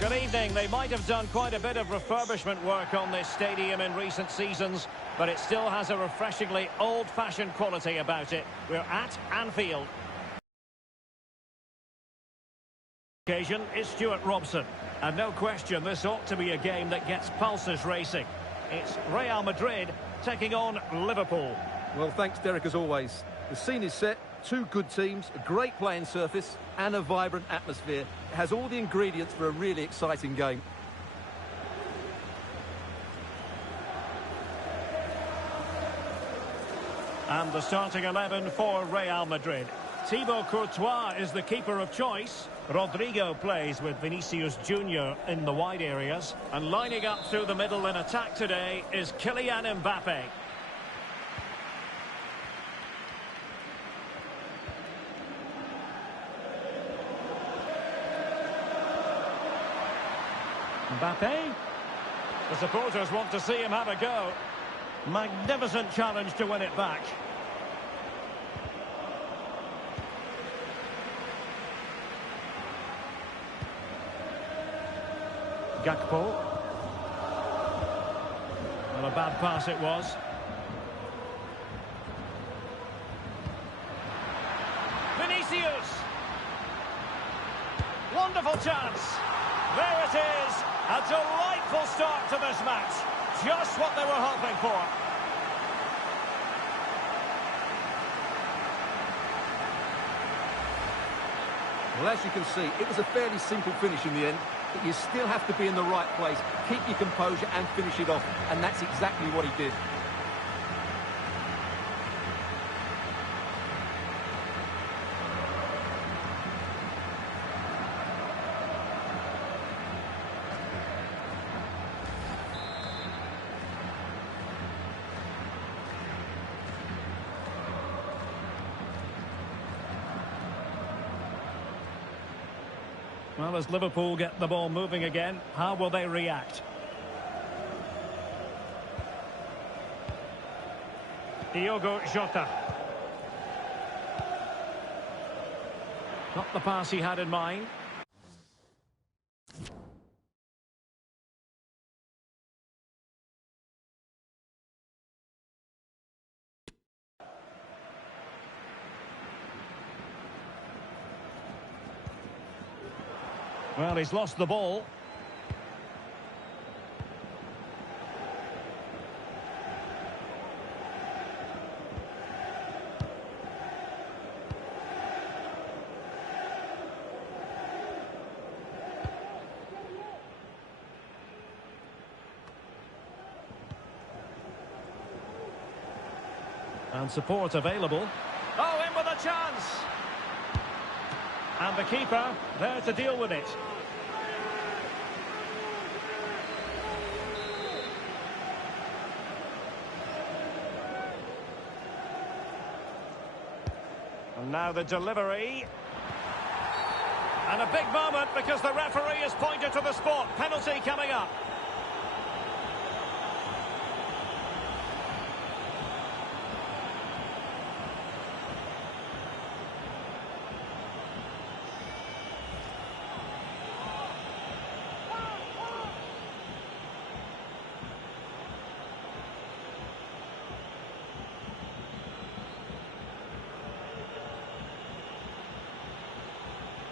Good evening. They might have done quite a bit of refurbishment work on this stadium in recent seasons, but it still has a refreshingly old-fashioned quality about it. We're at Anfield. Occasion is Stuart Robson. And no question, this ought to be a game that gets pulses racing. It's Real Madrid taking on Liverpool. Well, thanks, Derek, as always. The scene is set. Two good teams, a great playing surface and a vibrant atmosphere. It has all the ingredients for a really exciting game. And the starting 11 for Real Madrid. Thibaut Courtois is the keeper of choice. Rodrigo plays with Vinicius Junior in the wide areas. And lining up through the middle in attack today is Kylian Mbappe. Mbappe. The supporters want to see him have a go. Magnificent challenge to win it back. Gakpo. Well, a bad pass it was. Vinicius. Wonderful chance. There it is. A delightful start to this match. Just what they were hoping for. Well, as you can see, it was a fairly simple finish in the end, but you still have to be in the right place, keep your composure and finish it off, and that's exactly what he did. Well, as Liverpool get the ball moving again, how will they react? Diogo Jota. Not the pass he had in mind. Well, he's lost the ball. And support available. Oh, in with a chance! And the keeper there to deal with it. And now the delivery. And a big moment because the referee has pointed to the spot. Penalty coming up.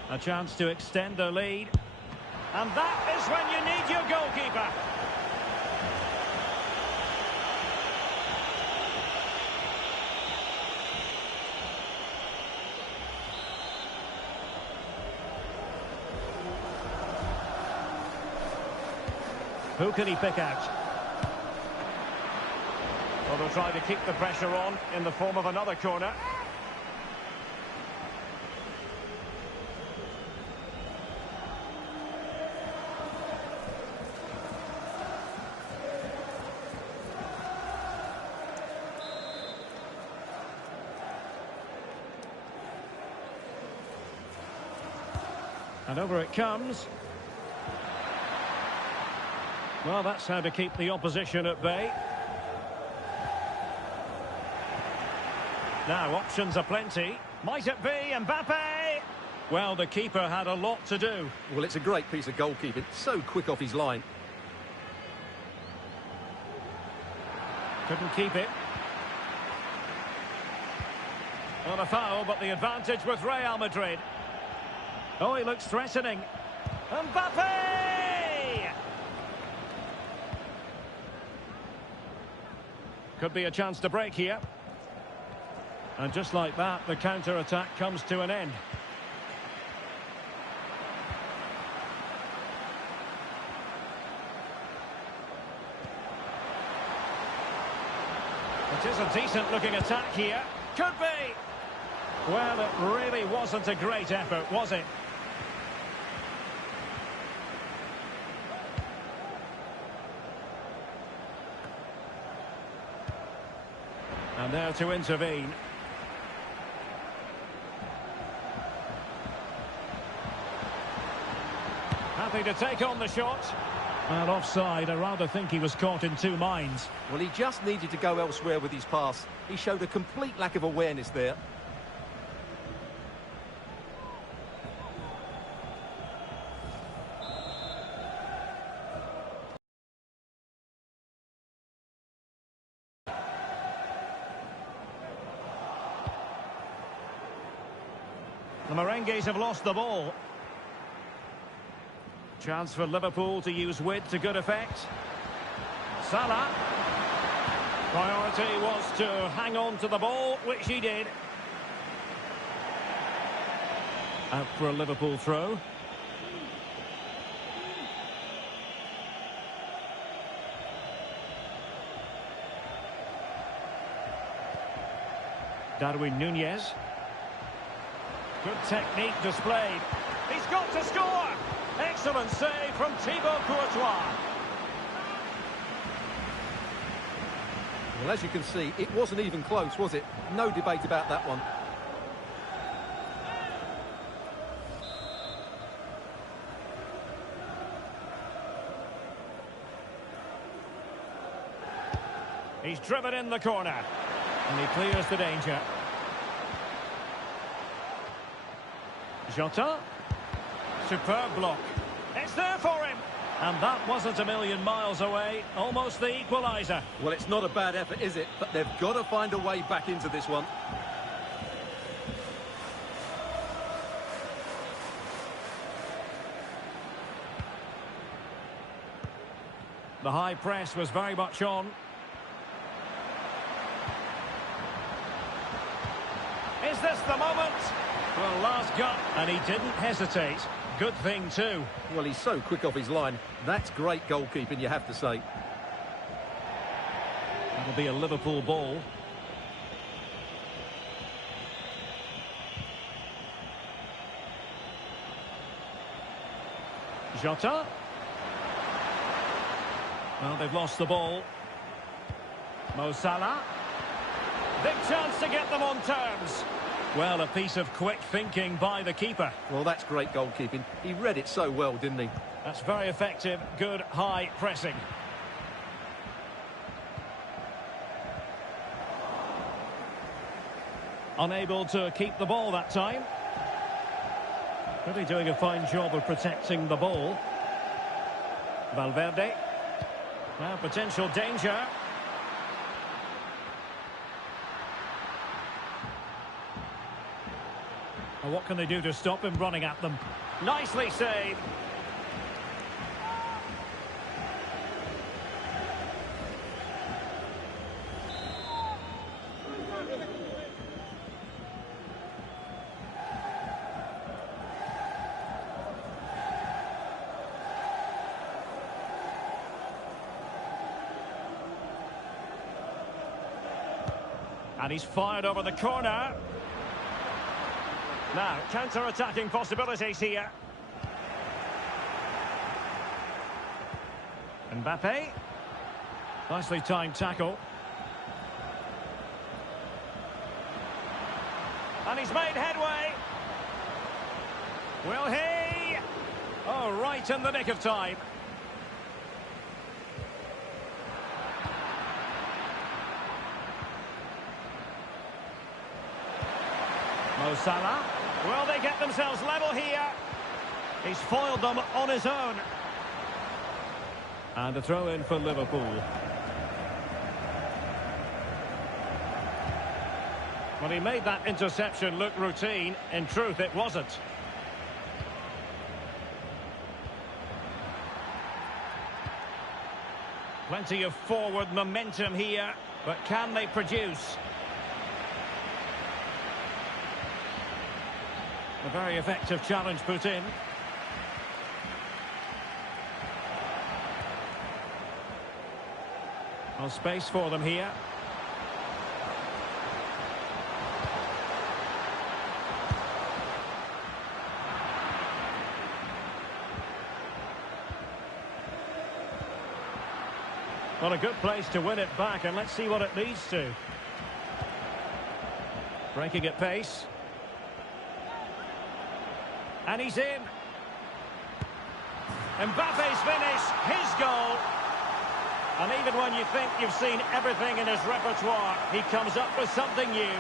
A chance to extend the lead. And that is when you need your goalkeeper. Who can he pick out? Well, they'll try to keep the pressure on in the form of another corner. And over it comes. Well, that's how to keep the opposition at bay. Now, options are plenty. Might it be Mbappe? Well, the keeper had a lot to do. Well, it's a great piece of goalkeeping. So quick off his line. Couldn't keep it. Not a foul, but the advantage with Real Madrid. Oh, he looks threatening. Mbappe! Could be a chance to break here. And just like that, the counter-attack comes to an end. It is a decent-looking attack here. Could be! Well, it really wasn't a great effort, was it? And there to intervene. Happy to take on the shot. And offside, I rather think he was caught in two minds. Well, he just needed to go elsewhere with his pass. He showed a complete lack of awareness there. The Merengues have lost the ball. Chance for Liverpool to use width to good effect. Salah. Priority was to hang on to the ball, which he did. Out for a Liverpool throw. Darwin Núñez. Good technique displayed. He's got to score! Excellent save from Thibaut Courtois. Well, as you can see, it wasn't even close, was it? No debate about that one. He's driven in the corner. And he clears the danger. Jota. Superb block. It's there for him. And that wasn't a million miles away. Almost the equaliser. Well, it's not a bad effort, is it? But they've got to find a way back into this one. The high press was very much on. Is this the moment? Well, last gut, and he didn't hesitate. Good thing, too. Well, he's so quick off his line. That's great goalkeeping, you have to say. It'll be a Liverpool ball. Jota. Well, they've lost the ball. Mo Salah. Big chance to get them on terms. Well, a piece of quick thinking by the keeper. Well, that's great goalkeeping. He read it so well, didn't he? That's very effective. Good high pressing. Unable to keep the ball that time. Really doing a fine job of protecting the ball. Valverde. Now potential danger. Well, what can they do to stop him running at them? Nicely saved. And he's fired over the corner. Now, counter-attacking possibilities here. Mbappe. Nicely timed tackle. And he's made headway. Will he? Oh, right in the nick of time. Mo Salah. Will they get themselves level here? He's foiled them on his own. And a throw in for Liverpool. Well, he made that interception look routine. In truth, it wasn't. Plenty of forward momentum here, but can they produce? A very effective challenge put in. Well, space for them here. Well, a good place to win it back, and let's see what it leads to. Breaking at pace. And he's in. Mbappe's finish, his goal. And even when you think you've seen everything in his repertoire, he comes up with something new.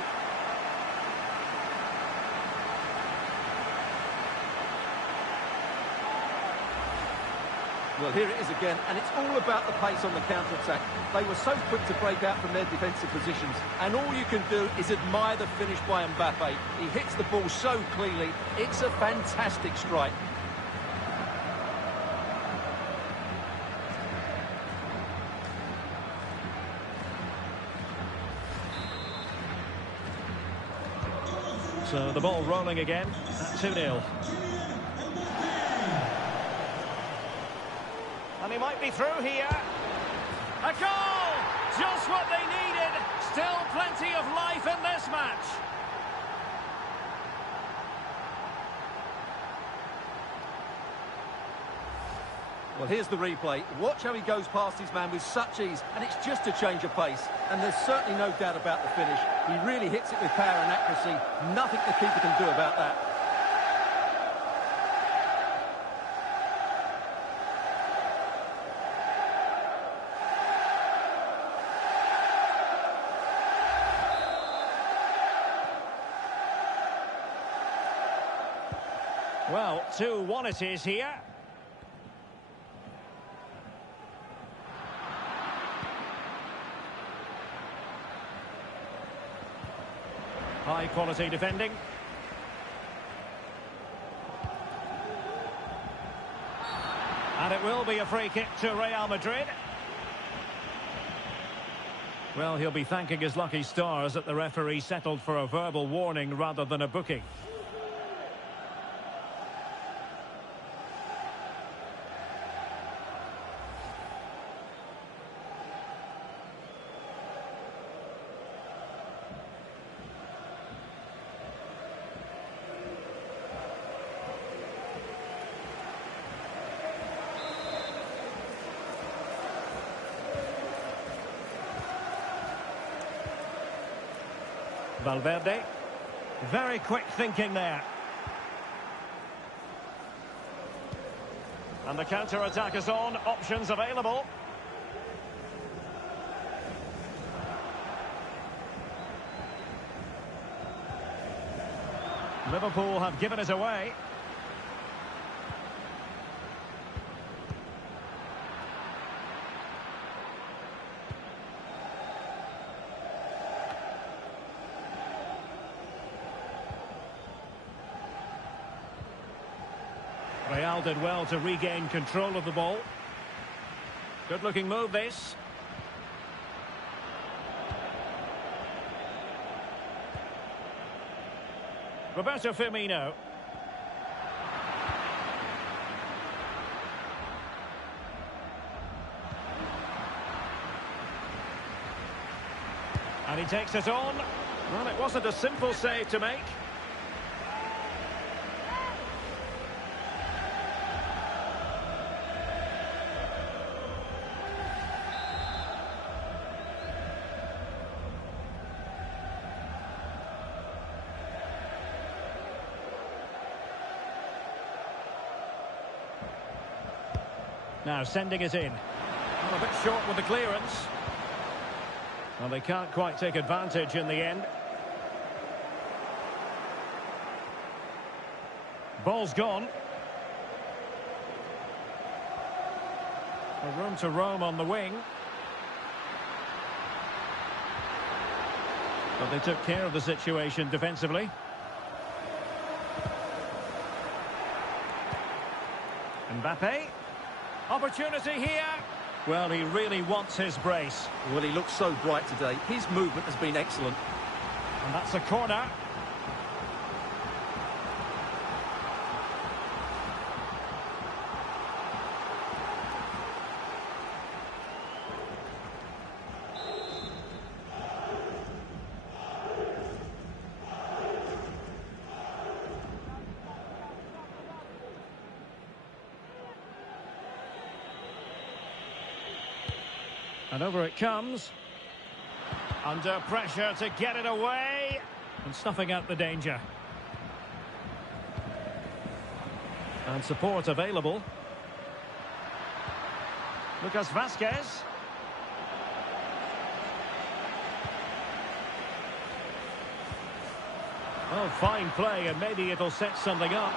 Well, here it is again, and it's all about the pace on the counter-attack. They were so quick to break out from their defensive positions, and all you can do is admire the finish by Mbappe. He hits the ball so cleanly. It's a fantastic strike. So the ball rolling again at 2-0. And he might be through here. A goal! Just what they needed. Still plenty of life in this match. Well, here's the replay. Watch how he goes past his man with such ease, and it's just a change of pace. And there's certainly no doubt about the finish. He really hits it with power and accuracy. Nothing the keeper can do about that. Well, 2-1 it is here. High quality defending. And it will be a free kick to Real Madrid. Well, he'll be thanking his lucky stars that the referee settled for a verbal warning rather than a booking. Valverde. Very quick thinking there. And the counter-attack is on. Options available. Liverpool have given it away. Real did well to regain control of the ball. Good looking move this. Roberto Firmino. And he takes it on. Well, it wasn't a simple save to make. Now sending it in. Well, a bit short with the clearance. Well, they can't quite take advantage in the end. Ball's gone. A room to roam on the wing. But they took care of the situation defensively. Mbappe. Opportunity here. Well, he really wants his brace. Well, he looks so bright today. His movement has been excellent. And that's a corner. And over it comes. Under pressure to get it away. And snuffing out the danger. And support available. Lucas Vazquez. Oh, fine play, and maybe it'll set something up.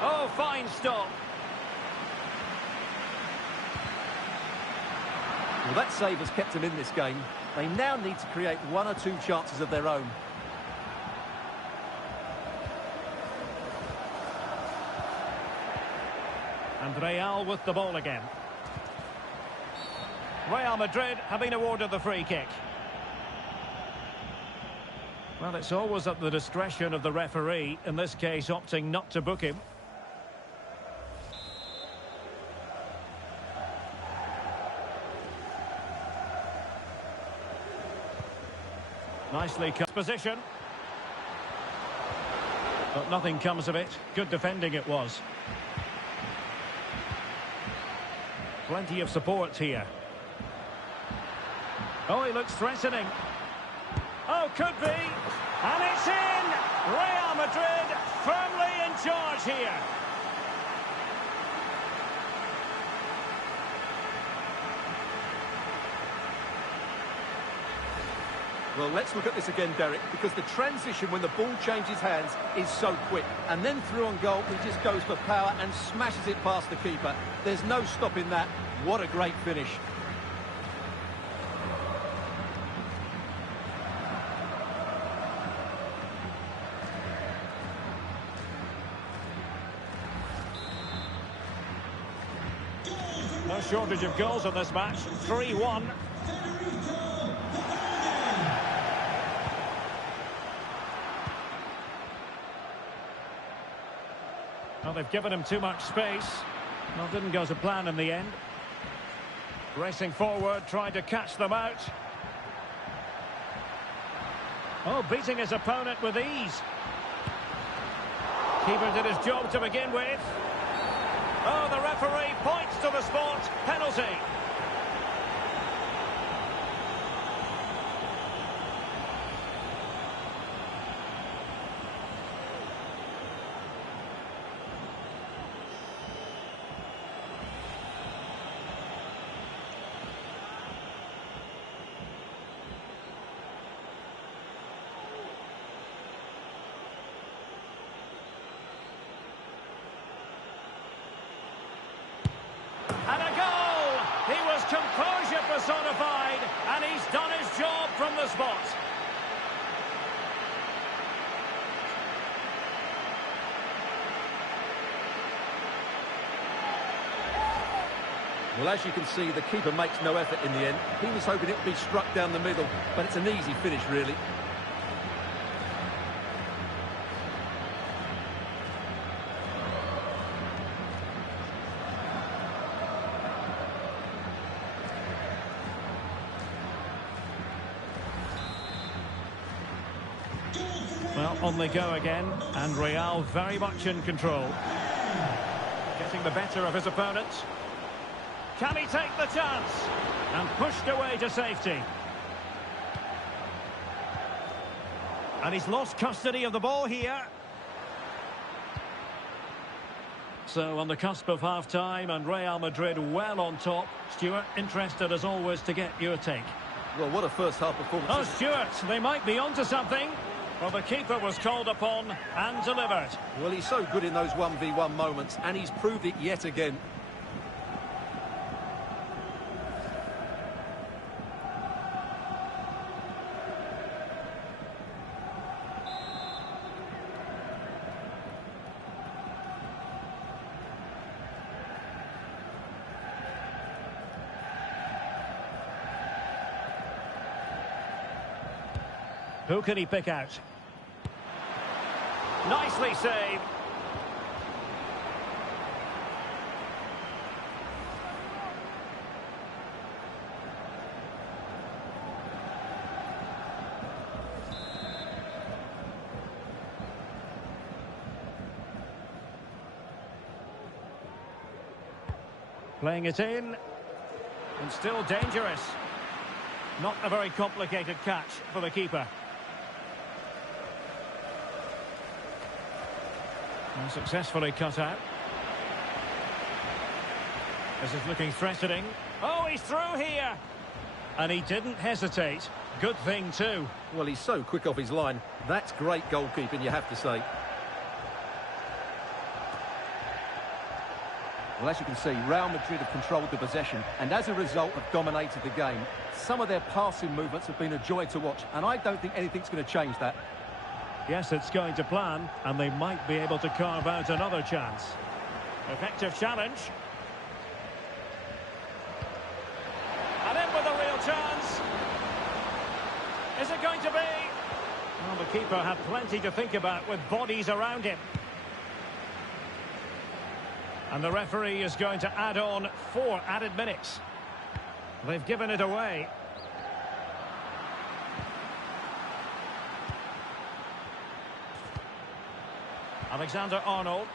Oh, fine stop. Well, that save has kept them in this game. They now need to create one or two chances of their own. And Real with the ball again. Real Madrid have been awarded the free kick. Well, it's always at the discretion of the referee, in this case opting not to book him. Nicely cut position. But nothing comes of it. Good defending it was. Plenty of support here. Oh, he looks threatening. Oh, could be. And it's in! Real Madrid firmly in charge here. Well, let's look at this again, Derek, because the transition when the ball changes hands is so quick. And then through on goal, he just goes for power and smashes it past the keeper. There's no stopping that. What a great finish. No shortage of goals in this match. 3-1. Well, they've given him too much space. Well, didn't go to plan in the end. Racing forward, trying to catch them out. Oh, beating his opponent with ease. Keeper did his job to begin with. Oh, the referee points to the spot. Penalty. And a goal! He was composure personified, and he's done his job from the spot. Well, as you can see, the keeper makes no effort in the end. He was hoping it would be struck down the middle, but it's an easy finish, really. Well, on they go again, and Real very much in control. Getting the better of his opponent. Can he take the chance? And pushed away to safety. And he's lost custody of the ball here. So on the cusp of half-time, and Real Madrid well on top. Stuart, interested as always to get your take. Well, what a first half performance. Oh, Stuart, they might be onto something. Well, the keeper was called upon and delivered. Well, he's so good in those 1v1 moments, and he's proved it yet again. Who can he pick out? Nicely saved. Playing it in. And still dangerous. Not a very complicated catch for the keeper. And successfully cut out. This is looking threatening. Oh, he's through here! And he didn't hesitate. Good thing, too. Well, he's so quick off his line. That's great goalkeeping, you have to say. Well, as you can see, Real Madrid have controlled the possession and as a result have dominated the game. Some of their passing movements have been a joy to watch, and I don't think anything's going to change that. Yes, it's going to plan, and they might be able to carve out another chance. Effective challenge. And in with a real chance. Is it going to be? Well, the keeper had plenty to think about with bodies around him. And the referee is going to add on 4 added minutes. They've given it away. Alexander-Arnold.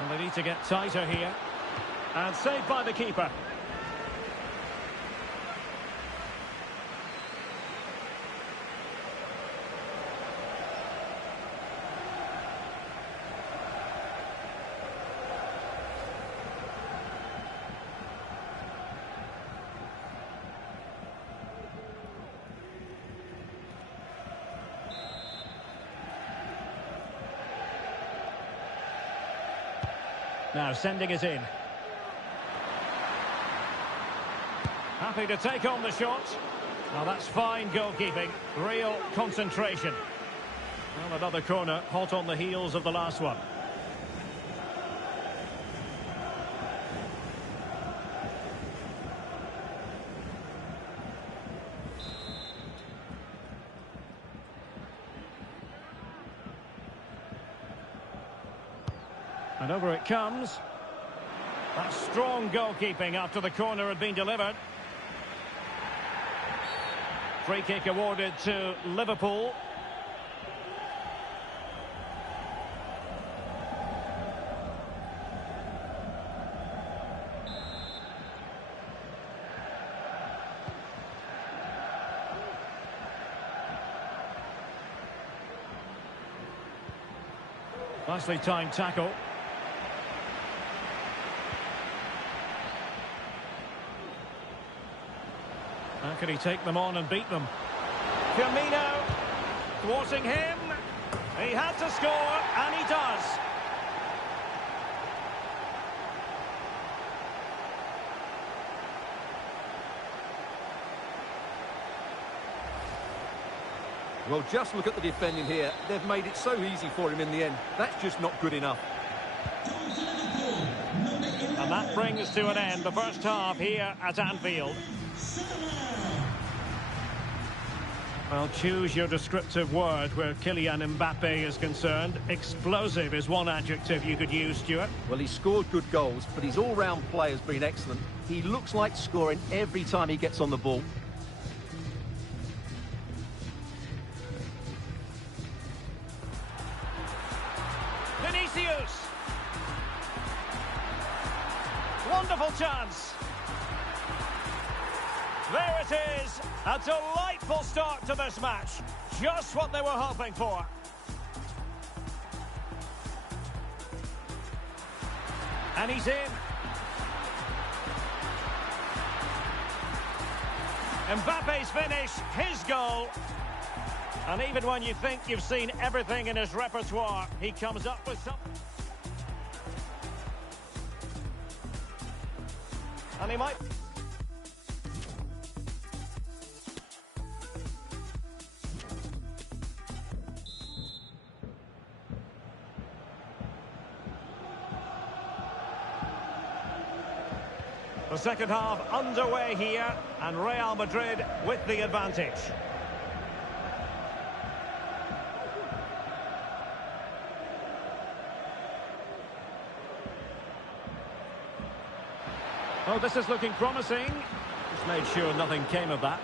And they need to get tighter here. And saved by the keeper. Now sending it in. Happy to take on the shot. Well, that's fine goalkeeping. Real concentration. Well, another corner, hot on the heels of the last one. And over it comes. That's strong goalkeeping after the corner had been delivered. Free kick awarded to Liverpool. Nicely timed tackle. How can he take them on and beat them? Firmino, thwarting him. He had to score, and he does. Well, just look at the defending here. They've made it so easy for him in the end. That's just not good enough. And that brings to an end the first half here at Anfield. Well, choose your descriptive word where Kylian Mbappe is concerned. Explosive is one adjective you could use, Stuart. Well, he's scored good goals, but his all-round play has been excellent. He looks like scoring every time he gets on the ball. Vinicius! Wonderful chance! There it is! A delightful start to this match. Just what they were hoping for. And he's in. Mbappe's finish, his goal. And even when you think you've seen everything in his repertoire, he comes up with something. And he might... The second half underway here, and Real Madrid with the advantage. Oh, this is looking promising. Just made sure nothing came of that.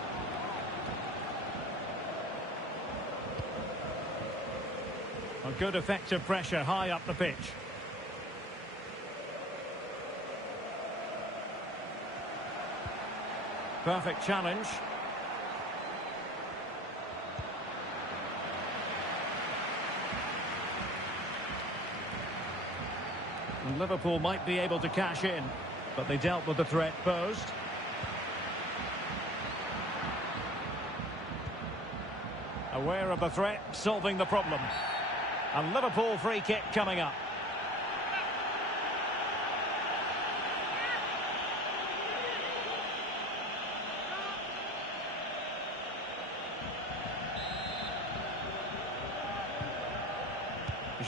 A good effective pressure high up the pitch. Perfect challenge. And Liverpool might be able to cash in, but they dealt with the threat posed. Aware of the threat, solving the problem. A Liverpool free kick coming up.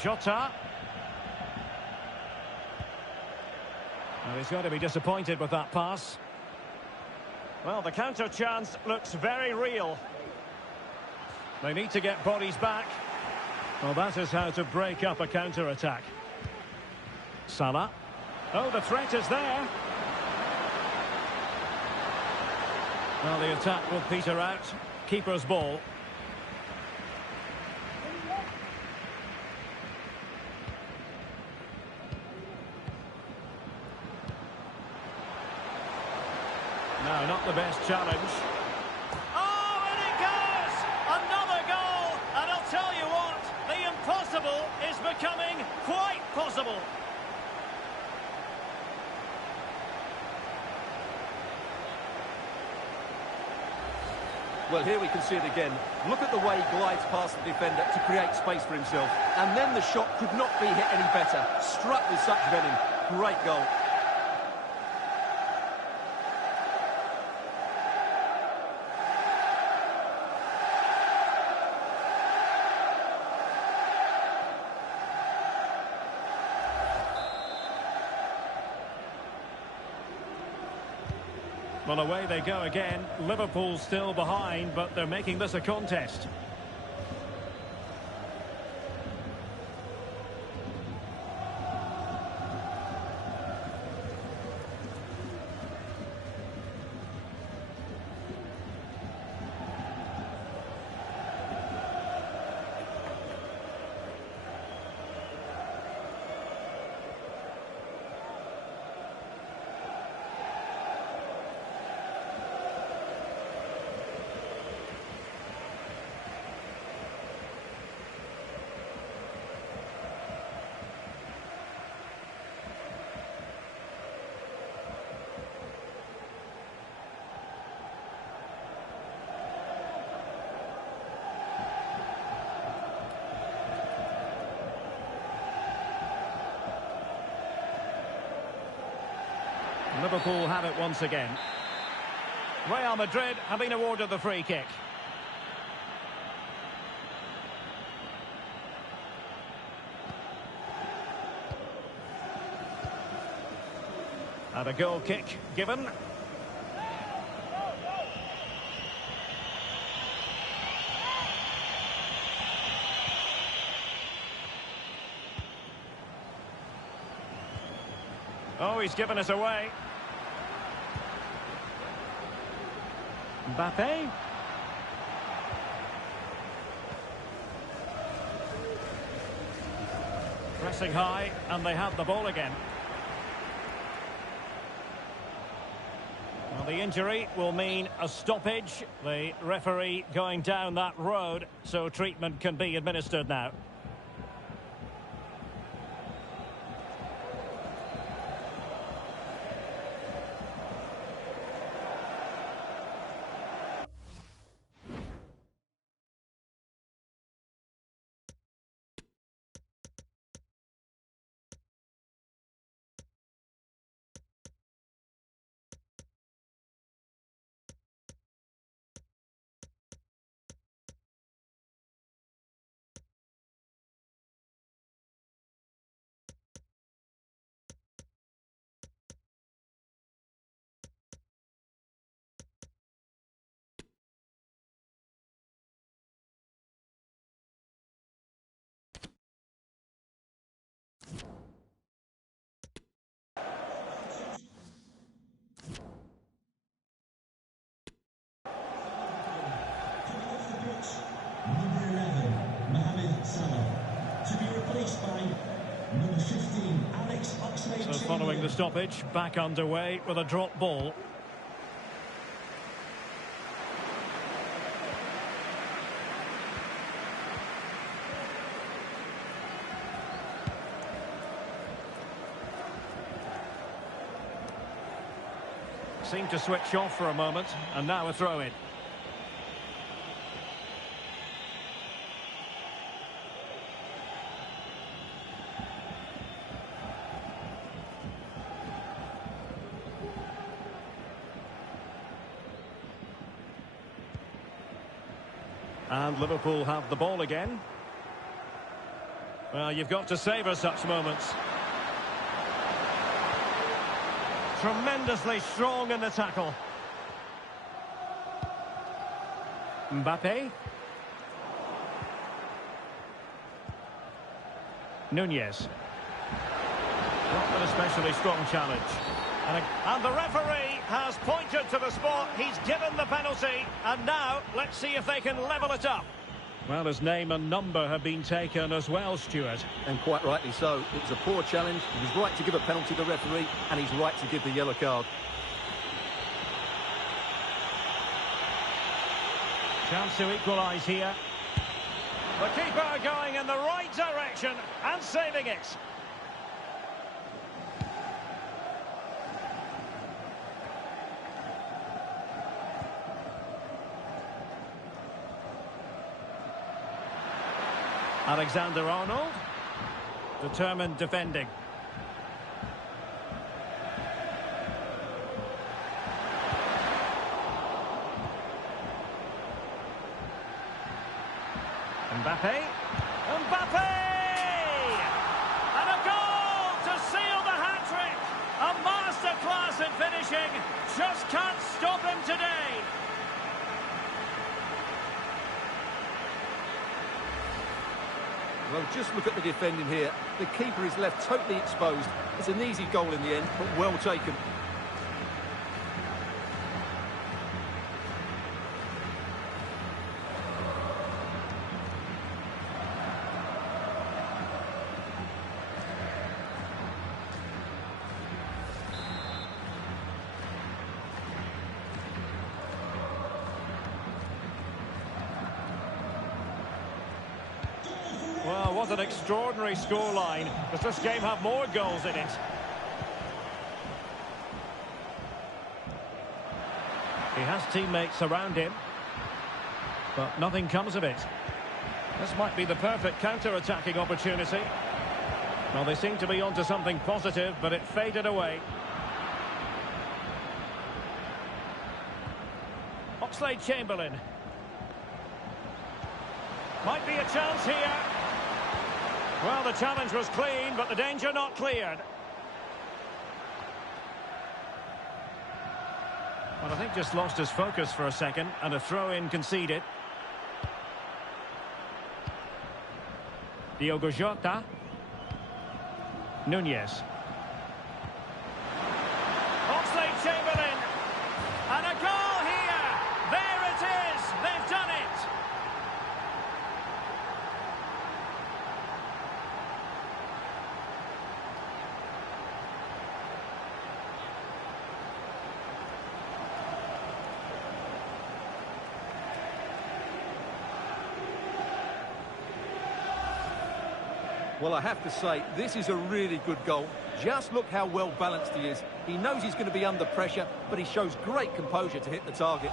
Jota. Well, he's going to be disappointed with that pass. Well, the counter chance looks very real. They need to get bodies back. Well, that is how to break up a counter-attack. Salah. Oh, the threat is there. Well, the attack will peter out. Keeper's ball. No, not the best challenge. Oh, and it goes! Another goal! And I'll tell you what, the impossible is becoming quite possible. Well, here we can see it again. Look at the way he glides past the defender to create space for himself. And then the shot could not be hit any better. Struck with such venom. Great goal. Well, away they go again. Liverpool still behind, but they're making this a contest. Liverpool have it once again. Real Madrid have been awarded the free kick. And a goal kick given. Oh, he's given us away. Mbappe. Pressing high, and they have the ball again. Well, the injury will mean a stoppage. The referee going down that road, so treatment can be administered now. the stoppage, back underway with a drop ball. Seemed to switch off for a moment, and now a throw-in. And Liverpool have the ball again. Well, you've got to savour such moments. Tremendously strong in the tackle. Mbappe. Nunez. Not an especially strong challenge. And the referee has pointed to the spot. He's given the penalty. And now, let's see if they can level it up. Well, his name and number have been taken as well, Stuart. And quite rightly so. It was a poor challenge. He was right to give a penalty to the referee, and he's right to give the yellow card. Chance to equalise here. The keeper going in the right direction and saving it. Alexander-Arnold, determined defending. Mbappe, and a goal to seal the hat-trick. A masterclass in finishing, just can't stop him today. Well, just look at the defending here. The keeper is left totally exposed. It's an easy goal in the end, but well taken. Well, what an extraordinary scoreline. Does this game have more goals in it? He has teammates around him, but nothing comes of it. This might be the perfect counter-attacking opportunity. Well, they seem to be onto something positive, but it faded away. Oxlade-Chamberlain. Might be a chance here. Well, the challenge was clean, but the danger not cleared. Well, I think just lost his focus for a second, and a throw-in conceded. Diogo Jota. Nunez. Oxlade-Chamberlain. And a goal here. There it is. They've done it. Well, I have to say, this is a really good goal. Just look how well balanced he is. He knows he's going to be under pressure, but he shows great composure to hit the target.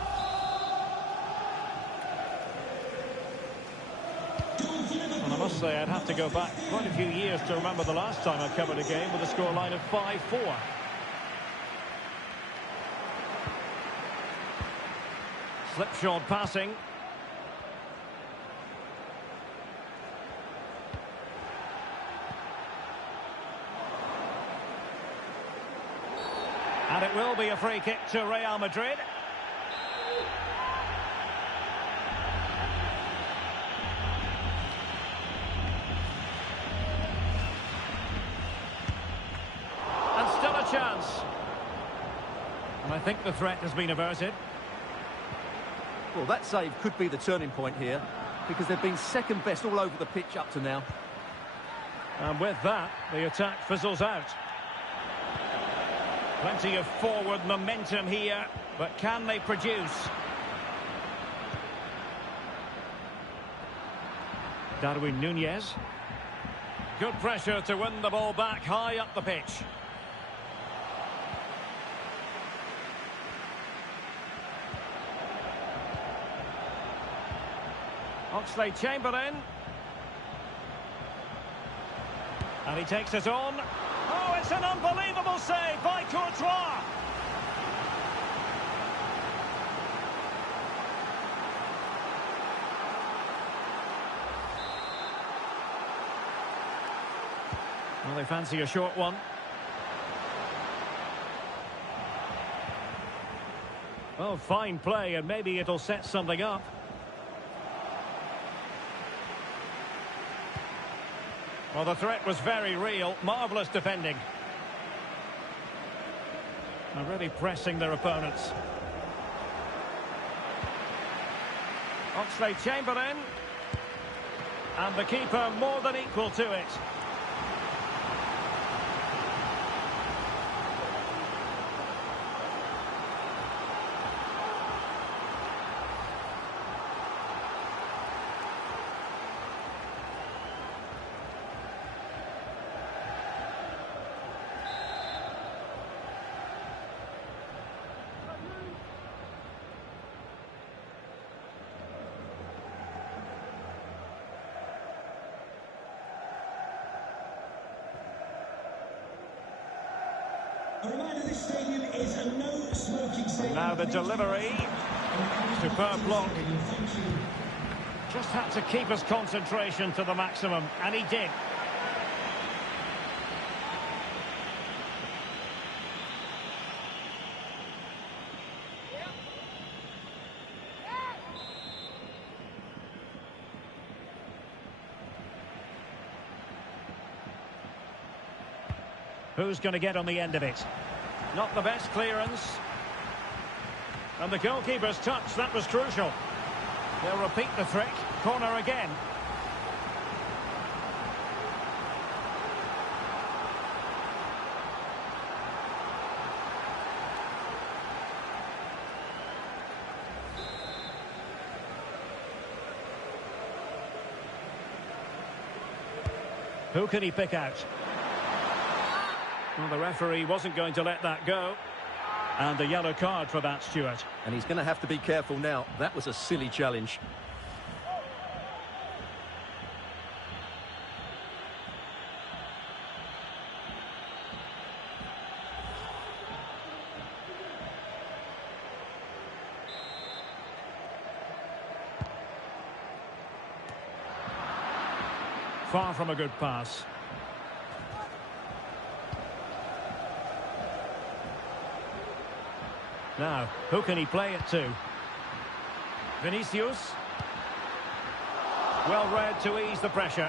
Well, I must say, I'd have to go back quite a few years to remember the last time I covered a game with a scoreline of 5-4. Slipshod passing. And it will be a free kick to Real Madrid. And still a chance. And I think the threat has been averted. Well, that save could be the turning point here, because they've been second best all over the pitch up to now. And with that, the attack fizzles out. Plenty of forward momentum here, but can they produce? Darwin Núñez. Good pressure to win the ball back high up the pitch. Oxlade-Chamberlain. And he takes it on. Oh, it's an unbelievable save by Courtois. Well, they fancy a short one. Oh, fine play, and maybe it'll set something up. Well, the threat was very real. Marvellous defending. They're really pressing their opponents. Oxlade-Chamberlain. And the keeper more than equal to it. A reminder, this stadium is a no-smoking stadium. Now the delivery. Superb block. Just had to keep his concentration to the maximum, and he did. Who's going to get on the end of it? Not the best clearance. And the goalkeeper's touch, that was crucial. They'll repeat the trick. Corner again. Who can he pick out? Well, the referee wasn't going to let that go. And a yellow card for that, Stuart. And he's going to have to be careful now. That was a silly challenge. Far from a good pass. Now, who can he play it to? Vinicius. Well read to ease the pressure.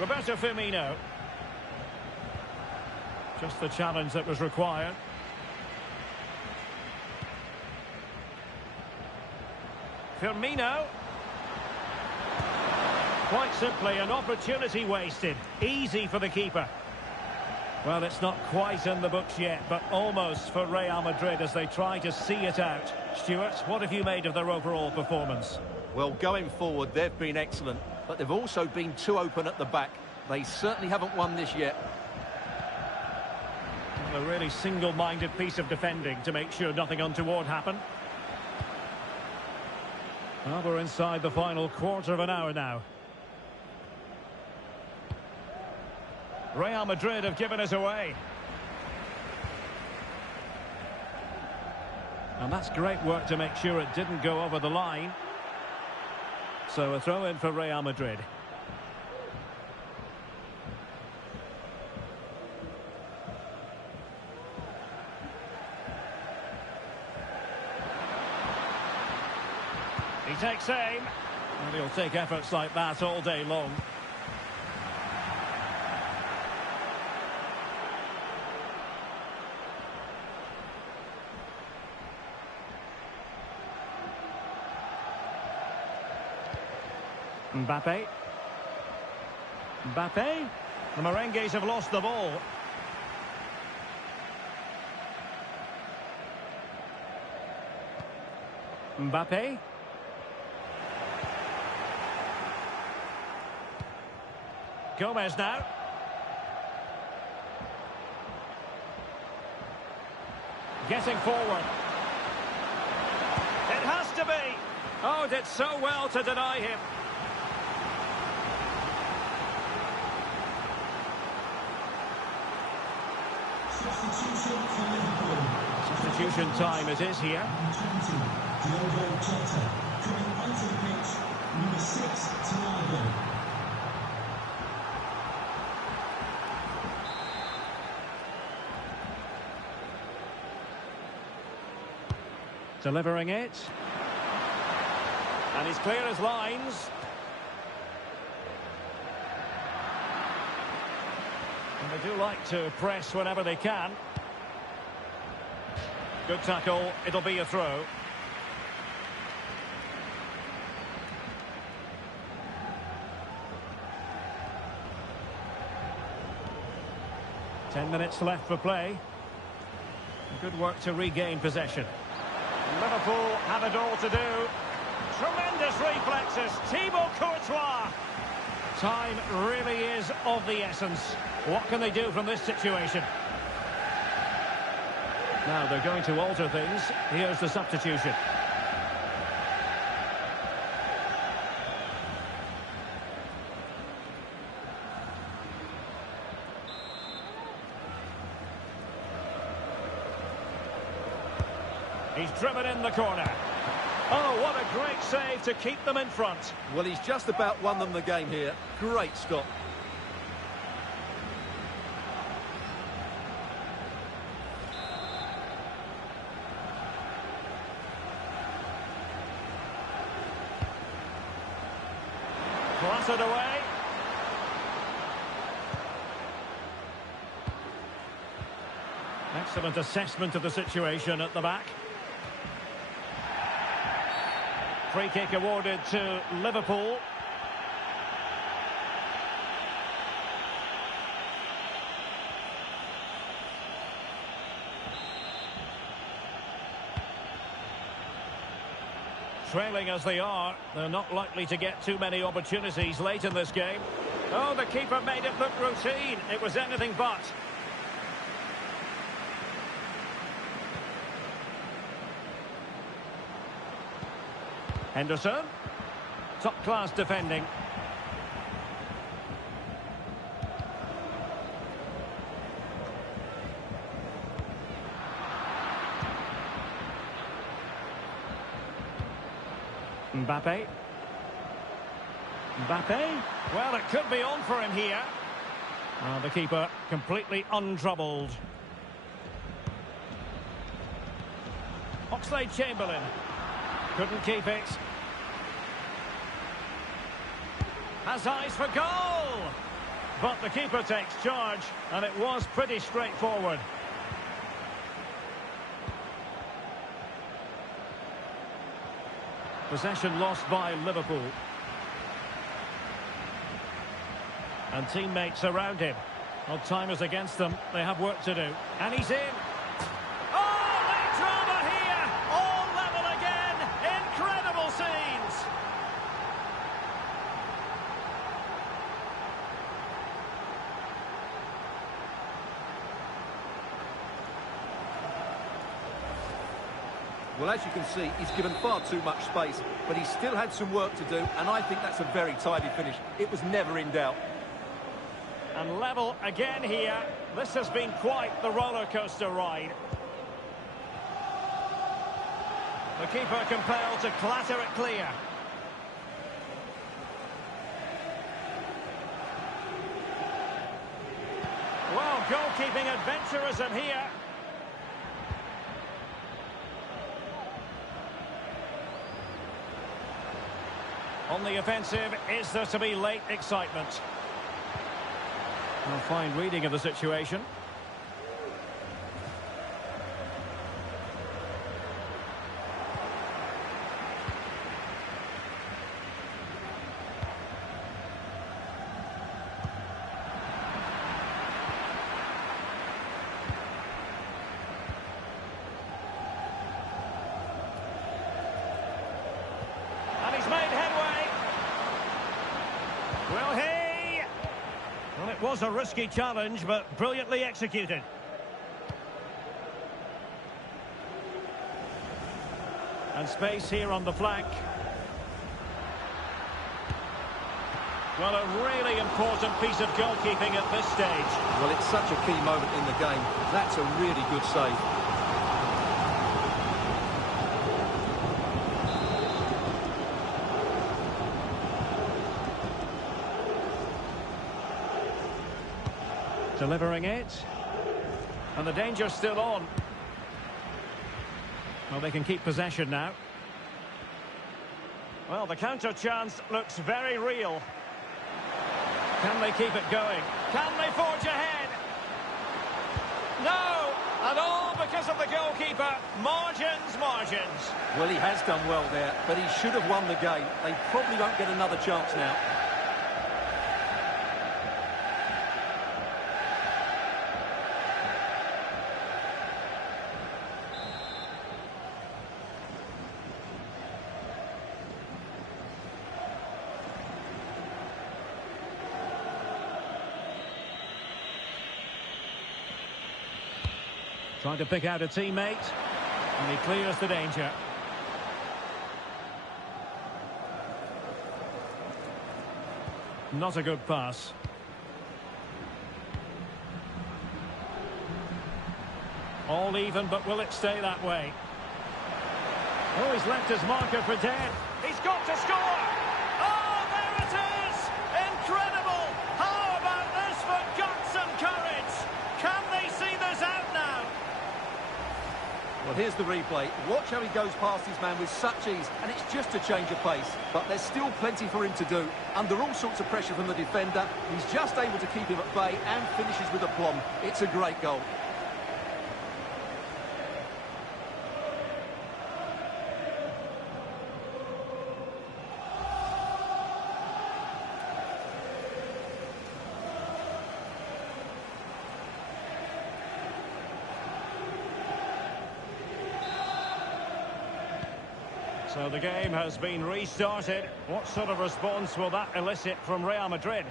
Roberto Firmino. Just the challenge that was required. Firmino. Quite simply, an opportunity wasted. Easy for the keeper. Well, it's not quite in the books yet, but almost for Real Madrid as they try to see it out. Stuart, what have you made of their overall performance? Well, going forward, they've been excellent, but they've also been too open at the back. They certainly haven't won this yet. Well, a really single-minded piece of defending to make sure nothing untoward happened. Well, we're inside the final quarter of an hour now. Real Madrid have given us away. And that's great work to make sure it didn't go over the line. So a throw in for Real Madrid. He takes aim, and he'll take efforts like that all day long. Mbappe. Mbappe. The Merengues have lost the ball. Mbappe. Gomez now. Getting forward. It has to be. Oh, did so well to deny him. Substitution for Liverpool. Substitution time it is here. Number 20, Diogo Jota. Coming onto the pitch, number 6, Thiago. Delivering it. And he's clear as lines. And they do like to press whenever they can. Good tackle. It'll be a throw. Ten minutes left for play. Good work to regain possession. Liverpool have it all to do. Tremendous reflexes. Thibaut Courtois. Time really is of the essence. What can they do from this situation? Now they're going to alter things. Here's the substitution. He's driven in the corner. Oh, what a great save to keep them in front. Well, he's just about won them the game here. Great stop. Clattered away. Excellent assessment of the situation at the back. Free kick awarded to Liverpool. Trailing as they are, they're not likely to get too many opportunities late in this game. Oh, the keeper made it look routine. It was anything but. Henderson. Top-class defending. Mbappe. Mbappe. Well, it could be on for him here. The keeper completely untroubled. Oxlade-Chamberlain. Couldn't keep it. Has eyes for goal! But the keeper takes charge, and it was pretty straightforward. Possession lost by Liverpool. And teammates around him. Well, time is against them. They have work to do. And he's in. Oh, late drama here! All level again! Incredible scenes! Well, as you can see, he's given far too much space, but he still had some work to do, and I think that's a very tidy finish. It was never in doubt. And level again here. This has been quite the roller coaster ride. The keeper compelled to clatter it clear. Well, goalkeeping adventurism here. On the offensive, is there to be late excitement? A fine reading of the situation. Will he? Well, it was a risky challenge, but brilliantly executed. And space here on the flank. Well, a really important piece of goalkeeping at this stage. Well, it's such a key moment in the game. That's a really good save. Delivering it. And the danger's still on. Well, they can keep possession now. Well, the counter chance looks very real. Can they keep it going? Can they forge ahead? No! And all because of the goalkeeper. Margins, margins. Well, he has done well there, but he should have won the game. They probably won't get another chance now. Trying to pick out a teammate, and he clears the danger. Not a good pass. All even, but will it stay that way? Oh, he's left his marker for dead. He's got to score! Oh, there it is! Incredible! How about this for guts and courage? Can they see this out now? Well, here's the replay. Watch how he goes past his man with such ease, and it's just a change of pace. But there's still plenty for him to do. Under all sorts of pressure from the defender, he's just able to keep him at bay and finishes with aplomb. It's a great goal. So the game has been restarted. What sort of response will that elicit from Real Madrid?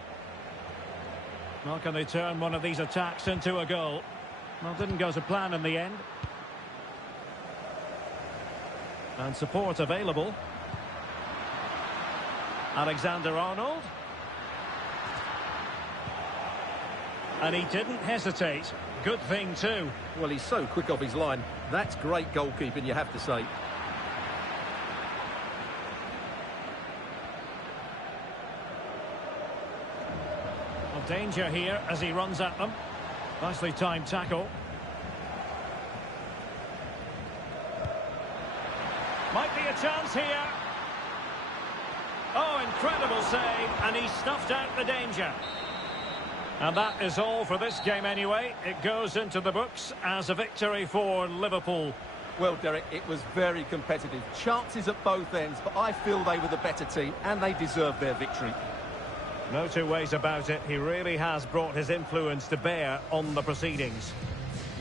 Well, can they turn one of these attacks into a goal? Well, didn't go to plan in the end. And support available. Alexander-Arnold. And he didn't hesitate. Good thing too. Well, he's so quick off his line. That's great goalkeeping, you have to say. Danger here as he runs at them. Nicely timed tackle. Might be a chance here. Oh, incredible save, and he snuffed out the danger. And that is all for this game anyway. It goes into the books as a victory for Liverpool. Well, Derek, it was very competitive. Chances at both ends, but I feel they were the better team, and they deserved their victory. No two ways about it. He really has brought his influence to bear on the proceedings.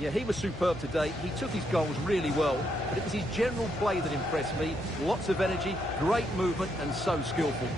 Yeah, he was superb today. He took his goals really well, but it was his general play that impressed me. Lots of energy, great movement, and so skillful.